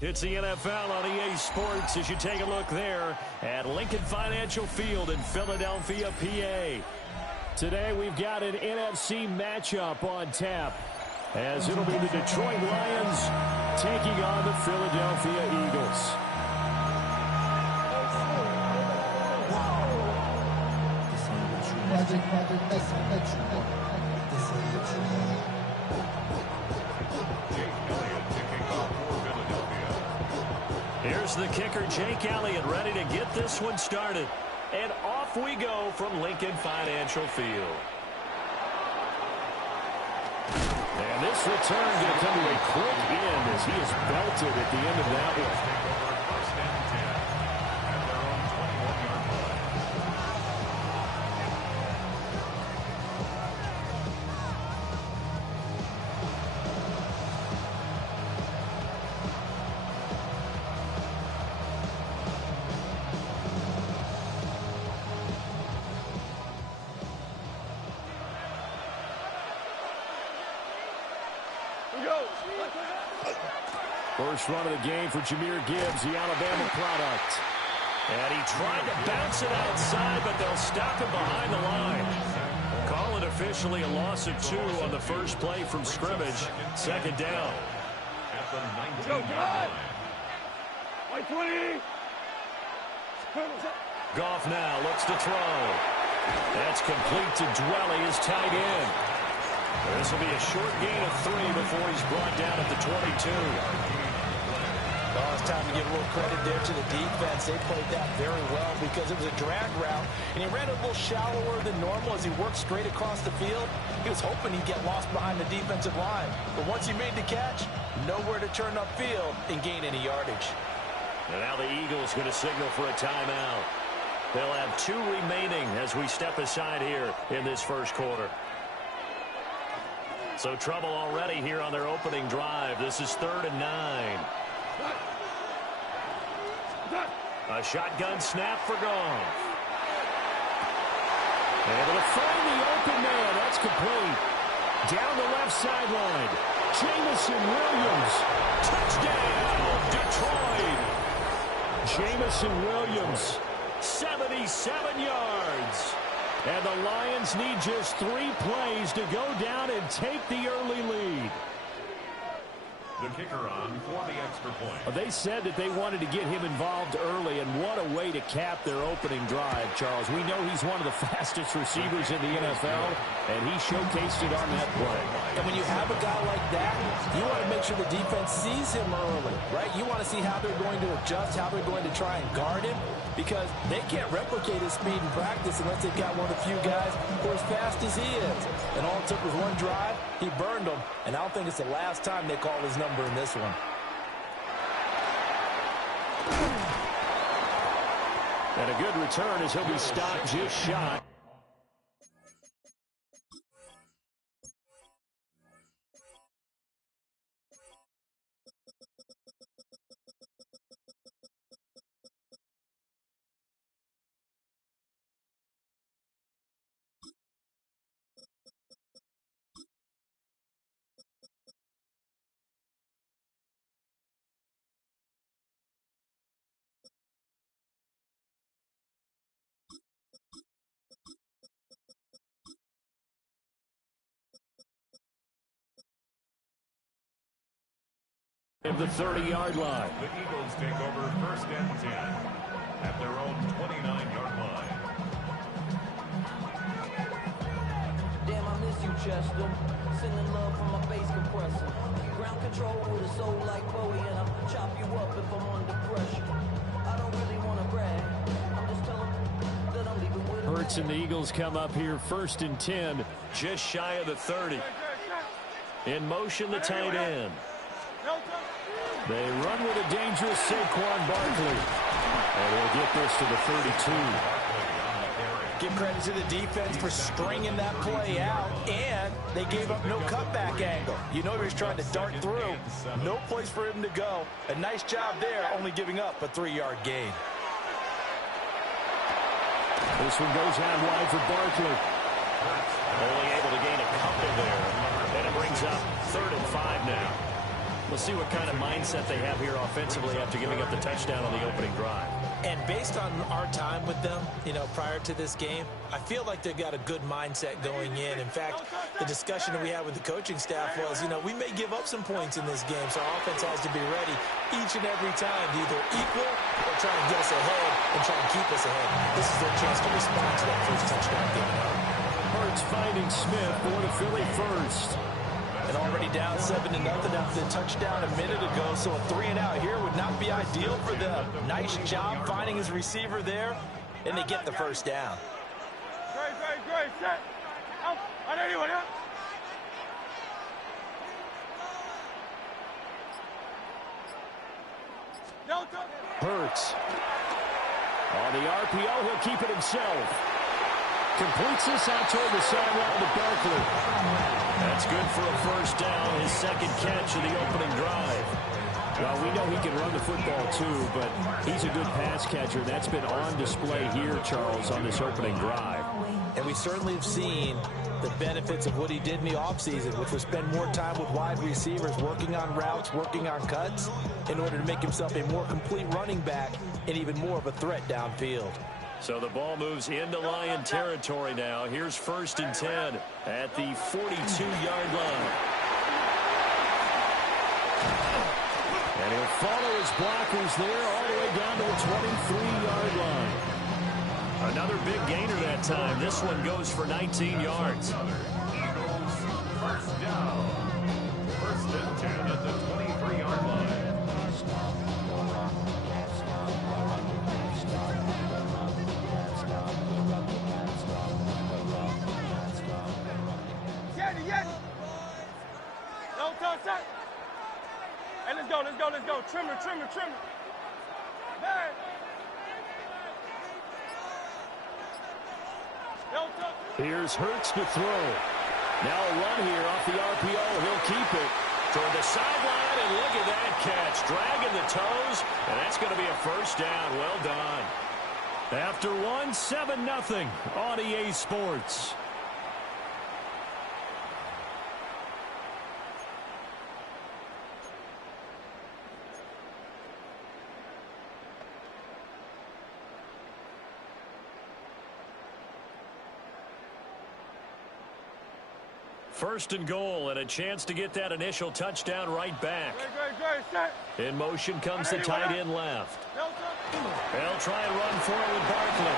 It's the NFL on EA Sports as you take a look there at Lincoln Financial Field in Philadelphia, PA. Today we've got an NFC matchup on tap as it'll be the Detroit Lions taking on the Philadelphia Eagles. Here's the kicker, Jake Elliott, ready to get this one started. And off we go from Lincoln Financial Field. And this return going to come to a quick end as he is belted at the end of that one. First run of the game for Jahmyr Gibbs, the Alabama product. And he tried to bounce it outside, but they'll stop it behind the line. Call it officially a loss of 2 on the first play from scrimmage. Second down. Goff now looks to throw. That's complete to Dwelly, his tight end. This will be a short gain of 3 before he's brought down at the 22. Well, it's time to give a little credit there to the defense. They played that very well because it was a drag route, and he ran a little shallower than normal as he worked straight across the field. He was hoping he'd get lost behind the defensive line, but once he made the catch, nowhere to turn upfield and gain any yardage. And now the Eagles going to signal for a timeout. They'll have 2 remaining as we step aside here in this first quarter. So trouble already here on their opening drive. This is 3rd and 9. A shotgun snap for Goff. Able to find the open man. That's complete. Down the left sideline. Jamison Williams. Touchdown, Detroit. Jamison Williams, 77 yards. And the Lions need just 3 plays to go down and take the early lead. The kicker on for the extra point. They said that they wanted to get him involved early, and what a way to cap their opening drive, Charles. We know he's one of the fastest receivers in the NFL, and he showcased it on that play. And when you have a guy like that, you want to make sure the defense sees him early, right? You want to see how they're going to adjust, how they're going to try and guard him, because they can't replicate his speed in practice unless they've got one of the few guys who are as fast as he is. And all it took was one drive. He burned them, and I don't think it's the last time they call his number in this one. And a good return as he'll be stopped just shy. Of the 30-yard line. The Eagles take over 1st and 10 at their own 29-yard line. Damn, I miss you, Chester. Sending love from my bass compressor. Ground control with a soul like Bowie, and I'll chop you up if I'm under pressure. I don't really want to brag. I'm just telling that I'm leaving with Hurts and the Eagles come up here 1st and 10, just shy of the 30. In motion, the tight end. They run with a dangerous Saquon Barkley. And they'll get this to the 32. Give credit to the defense for stringing that play out, and they gave up no cutback angle. You know he was trying to dart through. No place for him to go. A nice job there, only giving up a 3-yard gain. This one goes out wide for Barkley. Only able to gain a couple there. And it brings up 3rd and 5 now. We'll see what kind of mindset they have here offensively after giving up the touchdown on the opening drive. And based on our time with them, prior to this game, I feel like they've got a good mindset going in. In fact, the discussion that we had with the coaching staff was, we may give up some points in this game, so our offense has to be ready each and every time to either equal or try to get us ahead and try to keep us ahead. This is their chance to respond to that first touchdown given up. Hurts finding Smith for the Philly first. And already down 7-0 after the touchdown a minute ago, so a 3-and-out here would not be ideal for them. Nice job finding his receiver there, and they get the first down. Great, set. Out. On anyone else? Hurts. On the RPO, he'll keep it himself. Completes this out toward the sideline to Barkley. That's good for a first down, his second catch of the opening drive. Well, we know he can run the football too, but he's a good pass catcher. That's been on display here, Charles, on this opening drive. And we certainly have seen the benefits of what he did in the offseason, which was spend more time with wide receivers, working on routes, working on cuts, in order to make himself a more complete running back and even more of a threat downfield. So the ball moves into Lion territory now. Here's 1st and 10 at the 42-yard line. And he'll follow his blockers there all the way down to the 23-yard line. Another big gainer that time. This one goes for 19 yards. Eagles first down. 1st and 10 at the 23-yard line. Hey, let's go. Trimmer. Man. Here's Hurts to throw. Now a run here off the RPO. He'll keep it toward the sideline, and look at that catch. Dragging the toes, and that's going to be a first down. Well done. After 7-0 on EA Sports. First and goal, and a chance to get that initial touchdown right back. Great, set. In motion comes the tight end left. They'll try and run for it with Barkley.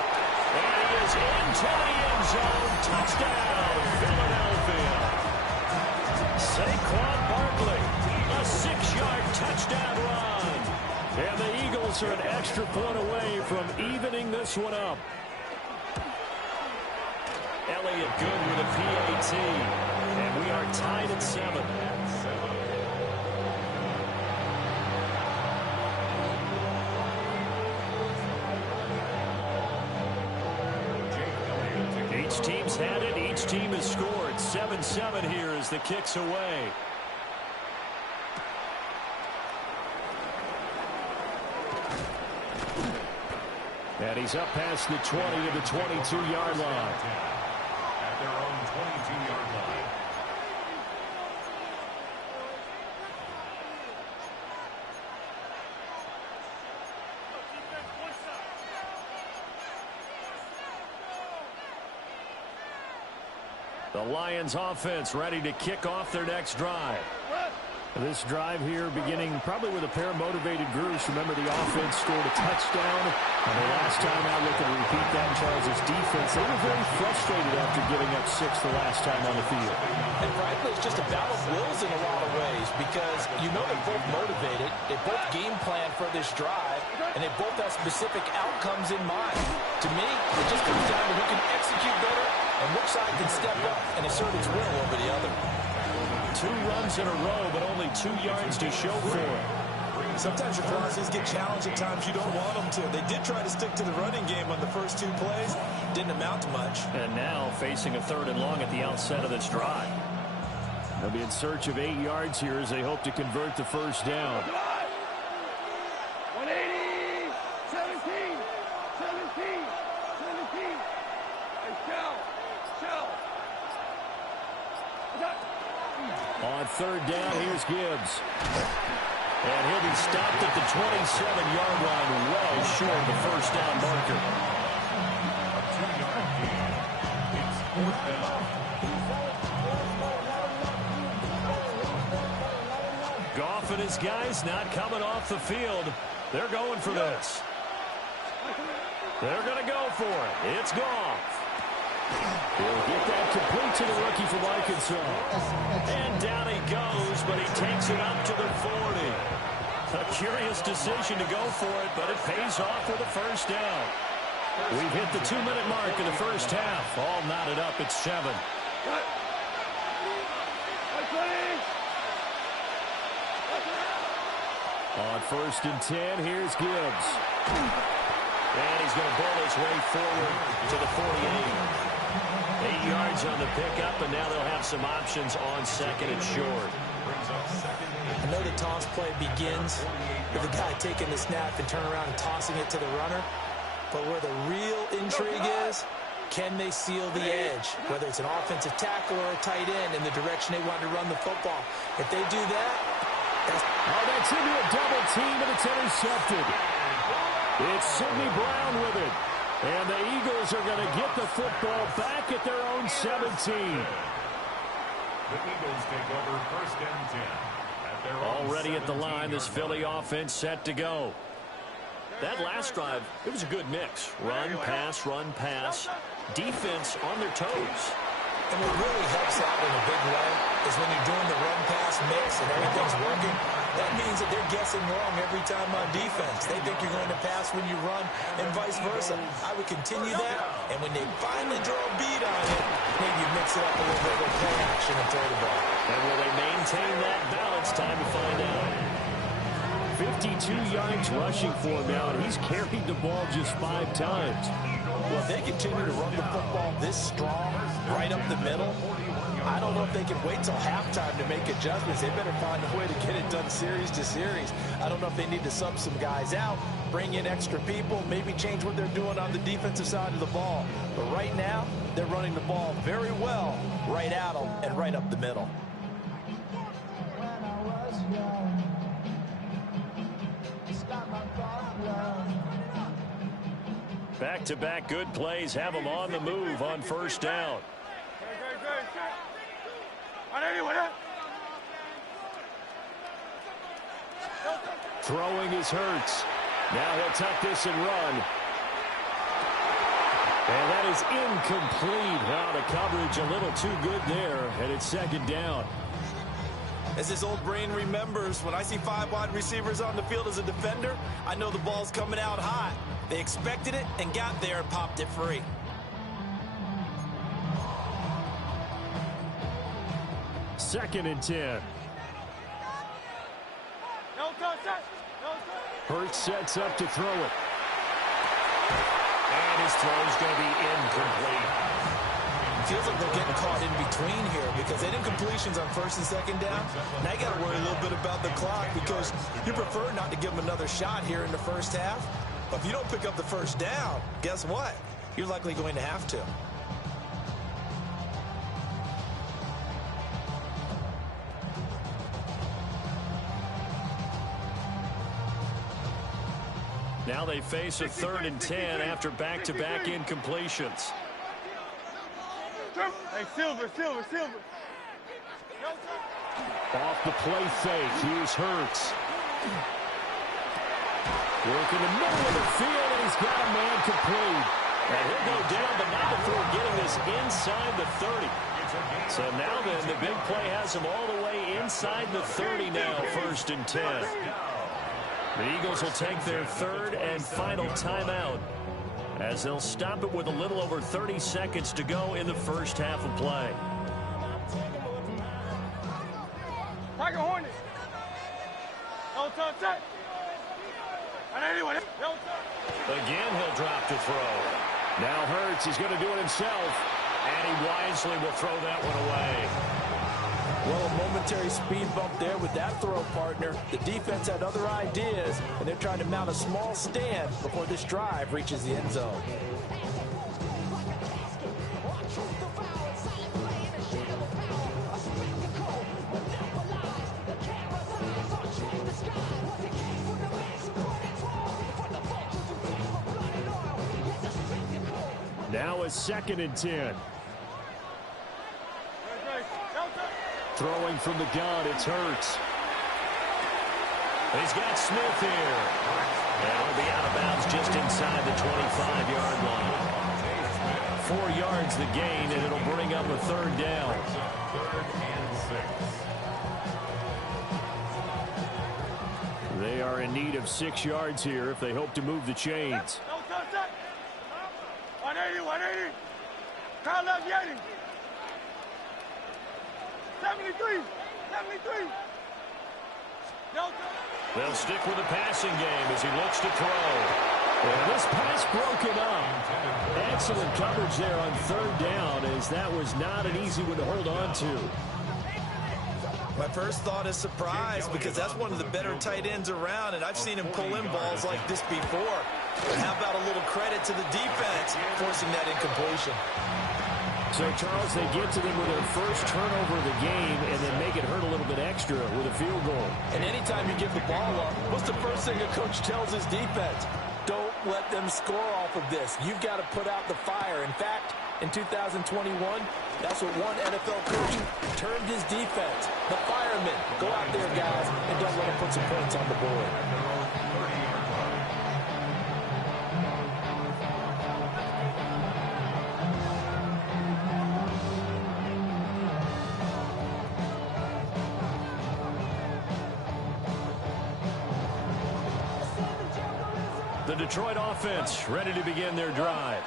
And he is into the end zone. Touchdown, Philadelphia. Saquon Barkley, a 6-yard touchdown run. And the Eagles are an extra point away from evening this one up. Elliott good with a PAT. And we are tied at 7. Each team's had it. Each team has scored. 7-7 here as the kick's away. And he's up past the 20 to the 22-yard line. At their own 22-yard line. The Lions offense ready to kick off their next drive. This drive here beginning probably with a pair of motivated groups. Remember, the offense scored a touchdown. And the last time out, looking to repeat that, Charles' defense, they were very frustrated after giving up 6 the last time on the field. And frankly, it's just a battle of wills in a lot of ways, because they're both motivated, they both game plan for this drive, and they both have specific outcomes in mind. To me, it just comes down to who can execute better and which side can step up and assert its will over the other. 2 runs in a row, but only 2 yards to show for it. Sometimes your crosses get challenged at times you don't want them to. They did try to stick to the running game on the first 2 plays. Didn't amount to much. And now facing a 3rd and long at the outset of this drive. They'll be in search of 8 yards here as they hope to convert the first down. 180, 17. Hey, Shell. On third down, here's Gibbs. And he'll be stopped at the 27-yard line, well short of the first down marker. A 2-yard gain. It's fourth down. Goff and his guys not coming off the field. They're going for this. They're going to go for it. It's Goff. He'll get that complete to the rookie from Arkansas. And down he goes, but he takes it up to the 40. A curious decision to go for it, but it pays off with a first down. We've hit the 2-minute mark in the first half. All knotted up at 7. On first and 10, here's Gibbs. And he's going to bowl his way forward to the 48. 8 yards on the pickup, and now they'll have some options on second and short. I know the toss play begins with the guy taking the snap and turn around and tossing it to the runner. But where the real intrigue is, can they seal the edge? Whether it's an offensive tackle or a tight end in the direction they want to run the football. If they do that, that's into a double team, and it's intercepted. It's Sidney Brown with it. And the Eagles are going to get the football back at their own 17. The Eagles take over first and 10. At their Already at the line, this Philly offense set to go. That last drive, it was a good mix. Run, pass. Defense on their toes. And what really helps out in a big way is when you're doing the run-pass mix and everything's working, that means that they're guessing wrong every time on defense. They think you're going to pass when you run and vice versa. I would continue that, and when they finally draw a beat on it, maybe mix it up a little bit with play action and throw the ball. And will they maintain that balance? Time to find out. 52 yards rushing for him now, and he's carried the ball just 5 times. Well, if they continue to run the football this strong, right up the middle, I don't know if they can wait till halftime to make adjustments. They better find a way to get it done series to series. I don't know if they need to sub some guys out, bring in extra people, maybe change what they're doing on the defensive side of the ball. But right now, they're running the ball very well right at them and right up the middle. Back-to-back good plays have them on the move on first down. Throwing is Hurts. Now he'll tuck this and run. And that is incomplete. Wow, the coverage a little too good there, and it's second down. As his old brain remembers, when I see 5 wide receivers on the field as a defender, I know the ball's coming out hot. They expected it and got there and popped it free. Second and 10. Hurts sets up to throw it. And his throw is going to be incomplete. Feels like they're getting caught in between here because they did incompletions on first and second down. Now you got to worry a little bit about the clock because you prefer not to give them another shot here in the first half. But if you don't pick up the first down, guess what? You're likely going to have to. Now they face a 3rd and 10 after back-to-back incompletions. Hey, Silver. Off the play fake, here's Hurts. Working the middle of the field, and he's got a man complete. And he'll go down, but not before getting this inside the 30. So now then, the big play has him all the way inside the 30 now, 1st and 10. The Eagles will take their 3rd and final timeout as they'll stop it with a little over 30 seconds to go in the first half of play. Tiger Hornet. No touch that. Again, he'll drop to throw. Now Hurts, he's going to do it himself, and he wisely will throw that one away. Well, a momentary speed bump there with that throw, partner. The defense had other ideas, and they're trying to mount a small stand before this drive reaches the end zone. Now a 2nd and 10. Throwing from the gun, it's Hurts. He's got Smith here. And he'll be out of bounds just inside the 25-yard line. 4 yards the gain, and it'll bring up a 3rd down. 3rd and 6. They are in need of 6 yards here if they hope to move the chains. 180, 180. Count left, Yeti. 73, 73. They'll stick with the passing game as he looks to throw. And this pass broken up. Excellent coverage there on 3rd down, as that was not an easy one to hold on to. My first thought is surprise, because that's one of the better tight ends around, and I've seen him pull in balls like this before. But how about a little credit to the defense forcing that incompletion? So, Charles, they get to them with their first turnover of the game and then make it hurt a little bit extra with a field goal. And anytime you give the ball up, what's the first thing a coach tells his defense? Don't let them score off of this. You've got to put out the fire. In fact, in 2021, that's what one NFL coach termed his defense. The firemen. Go out there, guys, and don't let them put some points on the board. The Detroit offense ready to begin their drive.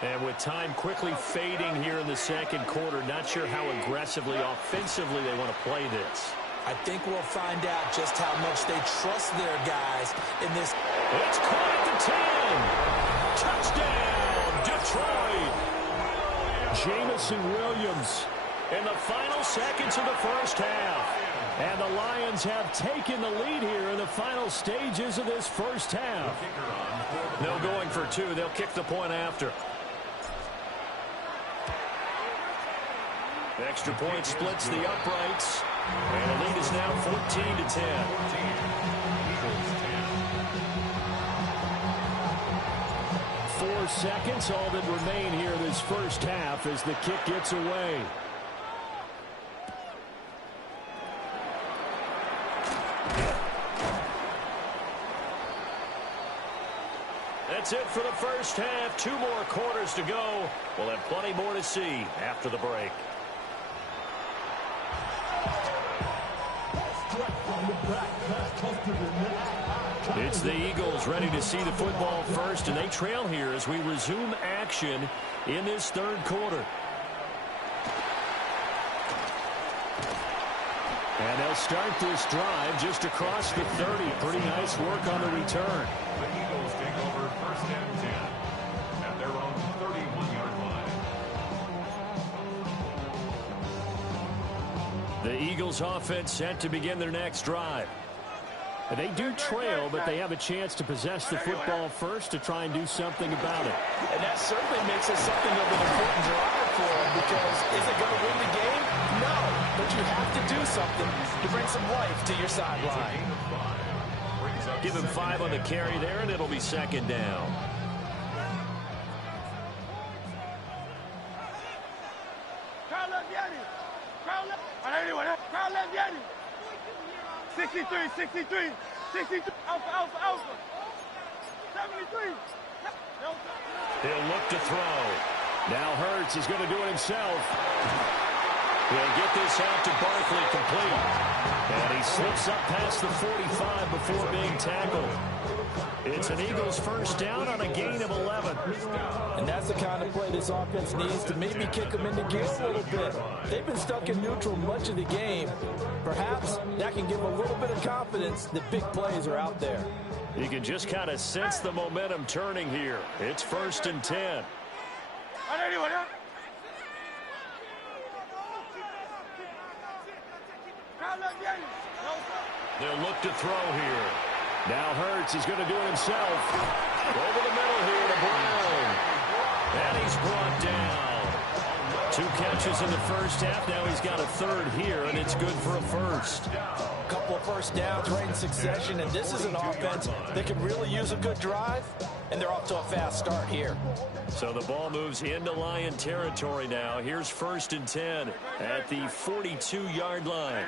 And with time quickly fading here in the 2nd quarter, not sure how aggressively, offensively they want to play this. I think we'll find out just how much they trust their guys in this. It's caught at the 10. Touchdown, Detroit. Jamison Williams in the final seconds of the first half. And the Lions have taken the lead here in the final stages of this first half. No going for 2. They'll kick the point after. The extra point splits the uprights. And the lead is now 14-10. 4 seconds, all that remain here this first half as the kick gets away. That's it for the first half. 2 more quarters to go. We'll have plenty more to see after the break. It's the Eagles ready to see the football first, and they trail here as we resume action in this 3rd quarter. And they'll start this drive just across the 30. Pretty nice work on the return. The Eagles take over 1st and 10 at their own 31-yard line. The Eagles offense set to begin their next drive. They do trail, but they have a chance to possess the football first to try and do something about it. And that certainly makes it something of an important drive for them, because is it going to win the game? No, but you have to do something to bring some life to your sideline. Give him 5 on the carry there, and it'll be 2nd down. Crowd left, Yeti. Crowd left. 180, crowd left, Yeti. 63, 63, 63. Alpha, alpha, alpha. 73. He'll look to throw. Now Hurts is going to do it himself. He'll get this out to Barkley complete. And he slips up past the 45 before being tackled. It's an Eagles first down on a gain of 11. And that's the kind of play this offense needs to maybe kick them into gear a little bit. They've been stuck in neutral much of the game. Perhaps that can give a little bit of confidence that big plays are out there. You can just kind of sense the momentum turning here. It's 1st and 10. They'll look to throw here. Now Hurts is going to do it himself. Over the middle here to Brown. And he's brought down. 2 catches in the first half. Now he's got a third here, and it's good for a first. A couple of first downs right in succession, and this is an offense that could really use a good drive, and they're off to a fast start here. So the ball moves into Lion territory now. Here's 1st and 10 at the 42-yard line.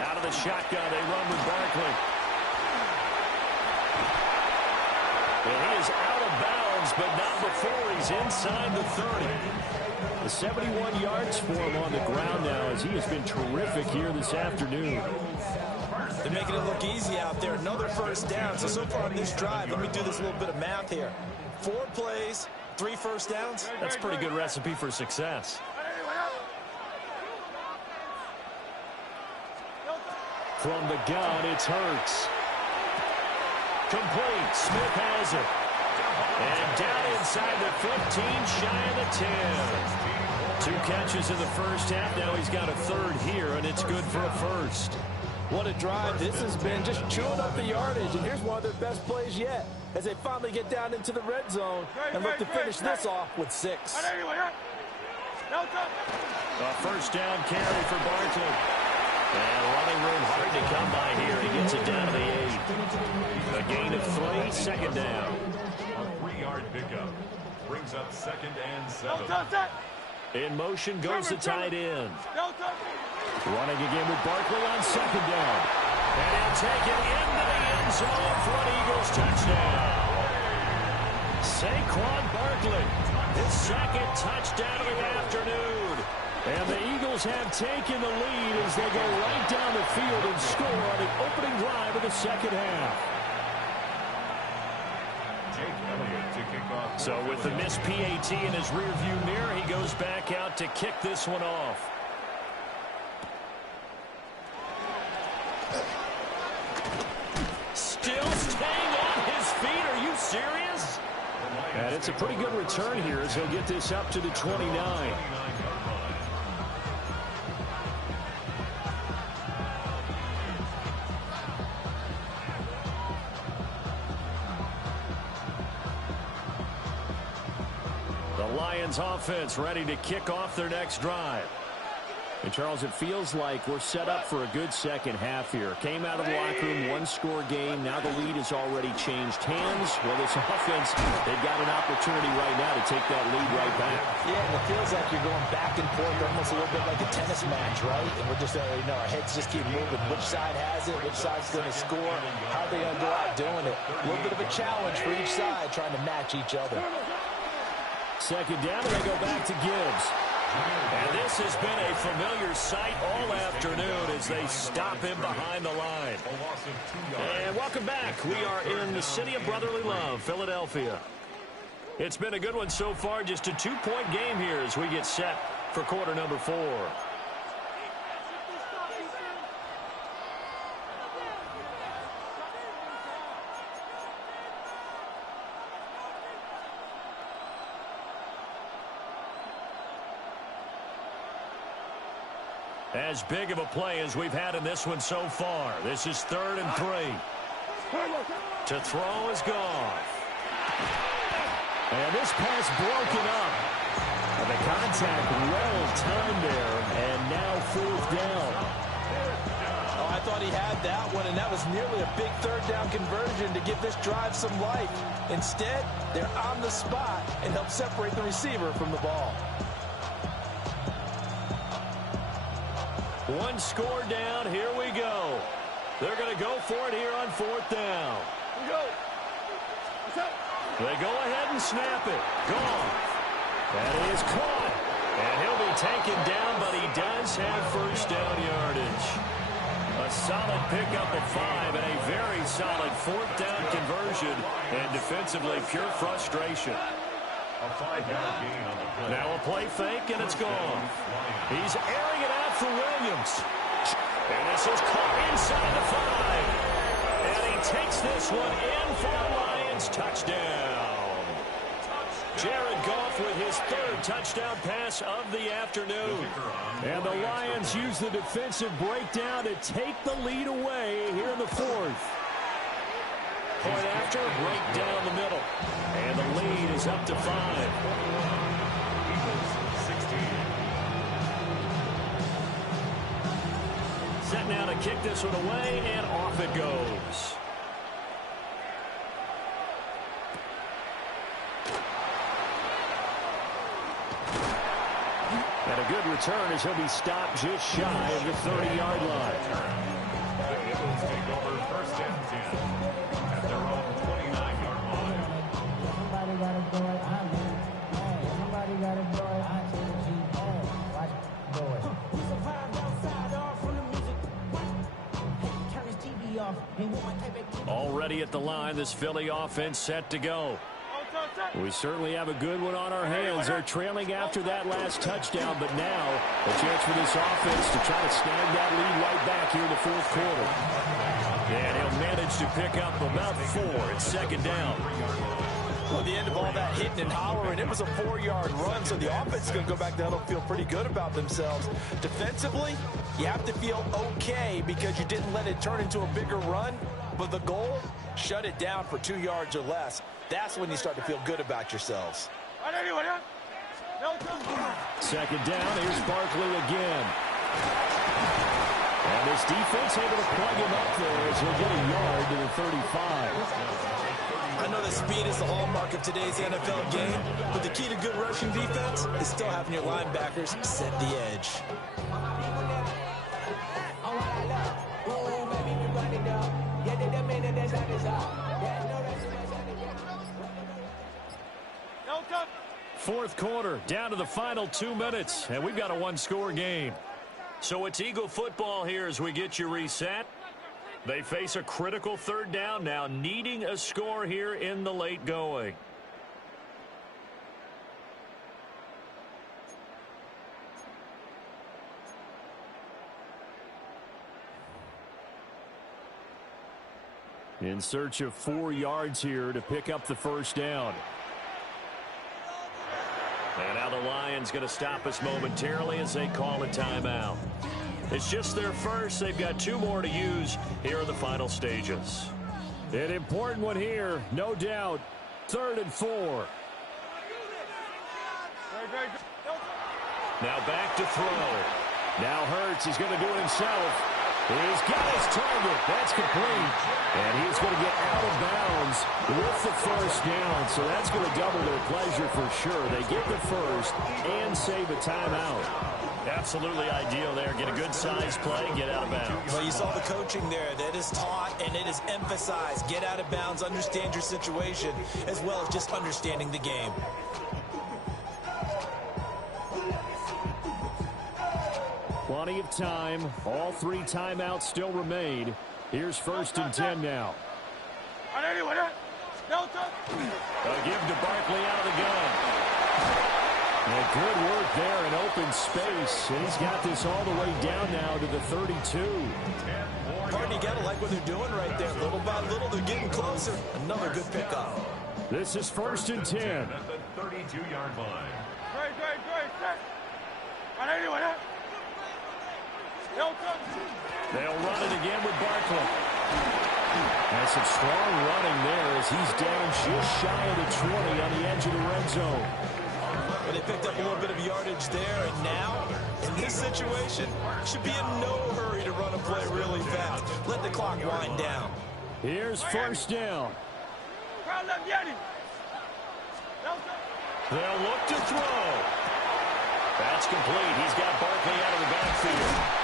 Out of the shotgun, they run with Barkley. And he is out of bounds, but not before he's inside the 30. The 71 yards for him on the ground now, as he has been terrific here this afternoon. They're making it look easy out there. Another first down. So far on this drive, let me do this little bit of math here. 4 plays, 3 first downs. That's a pretty good recipe for success. From the gun, it's Hurts. Complete. Smith has it. And down inside the 15, shy of the 10. 2 catches in the first half. Now he's got a third here, and it's good for a first. What a drive this has been, just chewing up the yardage. And here's one of their best plays yet, as they finally get down into the red zone and look to finish this off with 6. A first down carry for Barkley. And running room hard to come by here. He gets it down to the 8. A gain of 3, second down. A 3-yard pickup brings up 2nd and 7. In motion goes the tight end. Running again with Barkley on second down. And he'll take it into the end zone for an Eagles touchdown. Saquon Barkley, his 2nd touchdown of the afternoon. And the Eagles have taken the lead as they go right down the field and score on the opening drive of the second half. So with the missed PAT in his rearview mirror, he goes back out to kick this one off. Still staying on his feet. Are you serious? And it's a pretty good return here as he'll get this up to the 29. Lions offense ready to kick off their next drive. And Charles, it feels like we're set up for a good second half here. Came out of the locker room, 1-score game. Now the lead has already changed hands. Well, this offense, they've got an opportunity right now to take that lead right back. Yeah, and it feels like you're going back and forth, almost a little bit like a tennis match, right? And we're just, our heads just keep moving. Which side has it? Which side's going to score? How are they going to go out doing it? A little bit of a challenge for each side, trying to match each other. Second down, and they go back to Gibbs. And this has been a familiar sight all afternoon as they stop him behind the line. And welcome back. We are in the city of brotherly love, Philadelphia. It's been a good one so far, just a 2-point game here as we get set for quarter number 4. As big of a play as we've had in this one so far. This is 3rd and 3. To throw is Goff. And this pass broken up. And the contact well timed there. And now 4th down. Oh, I thought he had that one, and that was nearly a big 3rd down conversion to give this drive some life. Instead, they're on the spot and help separate the receiver from the ball. 1 score down. Here we go. They're going to go for it here on 4th down. They go ahead and snap it. Goff. That is caught. And he'll be taken down, but he does have 1st down yardage. A solid pickup of 5 and a very solid 4th down conversion. And defensively, pure frustration. A 5-yard gain on the play. Now a play fake, and it's gone. He's airing it out for Williams. And this is caught inside the 5. And he takes this one in for a Lions touchdown. Jared Goff with his 3rd touchdown pass of the afternoon. And the Lions use the defensive breakdown to take the lead away here in the 4th. Point after, right down the middle. And the lead is up to 5. Set now to kick this one away, and off it goes. And a good return as he'll be stopped just shy of the 30-yard line. The Eagles take over 1st and 10 at their own 29-yard line. Somebody gotta do it. I'm in. Somebody gotta do it. I take the G. Watch do it. We survived outside off from the music. Hey, turn his TV off. He want my everything. Already at the line, this Philly offense set to go. We certainly have a good one on our hands. They're trailing after that last touchdown, but now a chance for this offense to try to snag that lead right back here in the 4th quarter. And he'll manage to pick up about 4 at 2nd down. Well, the end of all that hitting and hollering, it was a 4-yard run, so the offense is going to go back down and feel pretty good about themselves. Defensively, you have to feel okay because you didn't let it turn into a bigger run, but the goal, shut it down for 2 yards or less. That's when you start to feel good about yourselves. 2nd down, here's Barkley again. And this defense able to plug him up there as he'll get a yard to the 35. I know that speed is the hallmark of today's NFL game, but the key to good rushing defense is still having your linebackers set the edge. Fourth quarter, down to the final 2 minutes, and we've got a one-score game. So it's Eagle football here as we get you reset. They face a critical 3rd down now, needing a score here in the late going. In search of 4 yards here to pick up the 1st down. And now the Lions going to stop us momentarily as they call a timeout. It's just their first. They've got 2 more to use here in the final stages. An important one here, no doubt. 3rd and 4. Now back to throw. Now Hurts is going to do it himself. He's got his target. That's complete. And he's going to get out of bounds with the 1st down. So that's going to double their pleasure for sure. They get the 1st and save a timeout. Absolutely ideal there. Get a good size play, get out of bounds. Well, you saw the coaching there. That is taught and it is emphasized. Get out of bounds, understand your situation, as well as just understanding the game. Plenty of time. All 3 timeouts still remain. Here's 1st and 10 now. A give to Barkley out of the gun. And good work there in open space. And he's got this all the way down now to the 32. Pardon, you got to like what they're doing right there. Little by little, they're getting closer. Another good pickup. This is 1st and 10. At the 32-yard line. They'll run it again with Barkley. And some strong running there as he's down just shy of the 20 on the edge of the red zone. Well, they picked up a little bit of yardage there, and now, in this situation, should be in no hurry to run a play really fast. Let the clock wind down. Here's 1st down. They'll look to throw. That's complete. He's got Barkley out of the backfield.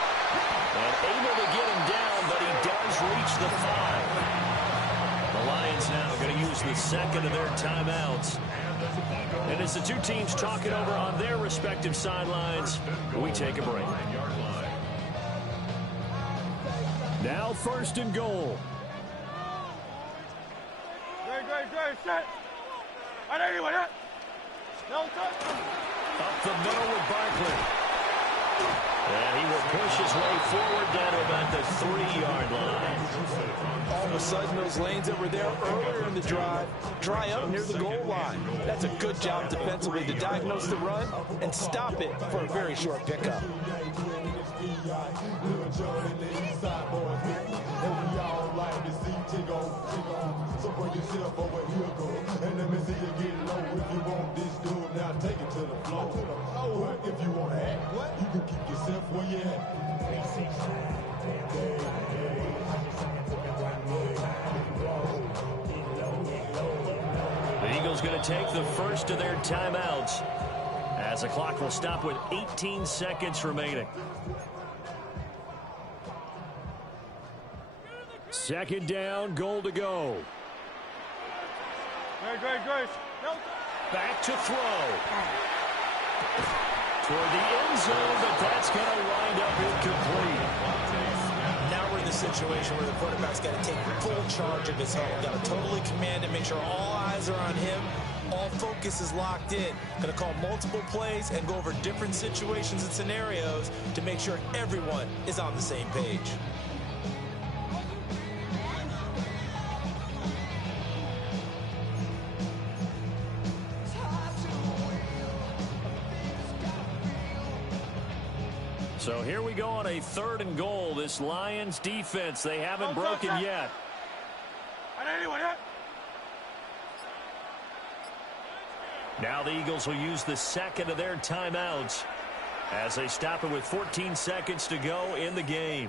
And able to get him down, but he does reach the 5. The Lions now going to use the 2nd of their timeouts. And as the 2 teams talk it over on their respective sidelines, we take a break. Now 1st and goal. Up the middle with Barkley. And he will push his way forward down to about the 3-yard line. All of a sudden, those lanes that were there earlier in the drive dry up near the goal line. That's a good job defensively to diagnose the run and stop it for a very short pickup. If you want to act, you can keep yourself where you at. going to take the first of their timeouts as the clock will stop with 18 seconds remaining. Second down, goal to go. Great. Back to throw. Toward the end zone, but that's going to wind up incomplete. Now we're in the situation where the quarterback's got to take full charge of his huddle. Got to totally command it, make sure all eyes are on him. All focus is locked in. Going to call multiple plays and go over different situations and scenarios to make sure everyone is on the same page. So here we go on a 3rd and goal. This Lions defense, they haven't broken yet. Now the Eagles will use the second of their timeouts as they stop it with 14 seconds to go in the game.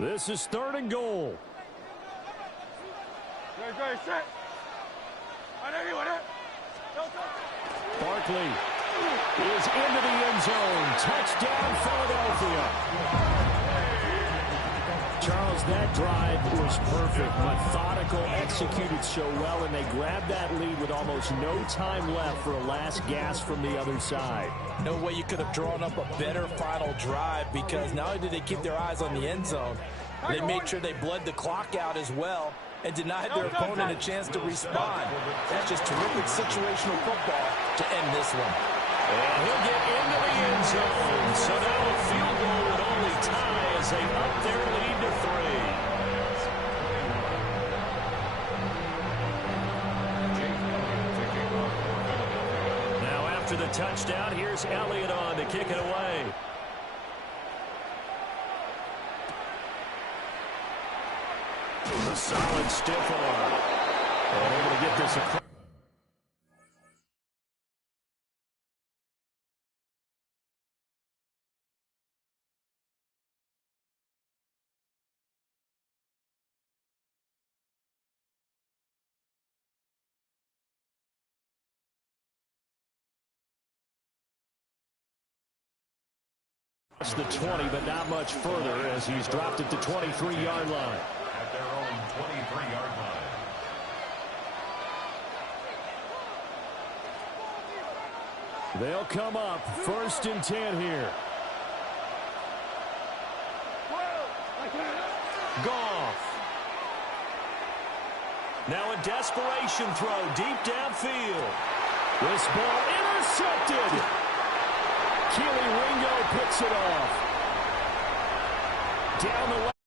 This is 3rd and goal. Great, set. Barkley is into the end zone. Touchdown, Philadelphia. Charles, that drive was perfect. Methodical, executed so well, and they grabbed that lead with almost no time left for a last gasp from the other side. No way you could have drawn up a better final drive, because not only did they keep their eyes on the end zone, they made sure they bled the clock out as well and denied their opponent a chance to respond. That's just terrific situational football to end this one. And he'll get into the end zone. So now a field goal would only tie as they up their lead to 3. After the touchdown, here's Elliott on to kick it away. A solid stiff arm. And able to get this across. It's the 20, but not much further as he's dropped it to 23-yard line. At their own 23-yard line. They'll come up 1st and 10 here. Goff. Now a desperation throw deep downfield. This ball intercepted. Keely Ringo picks it off. Down the way.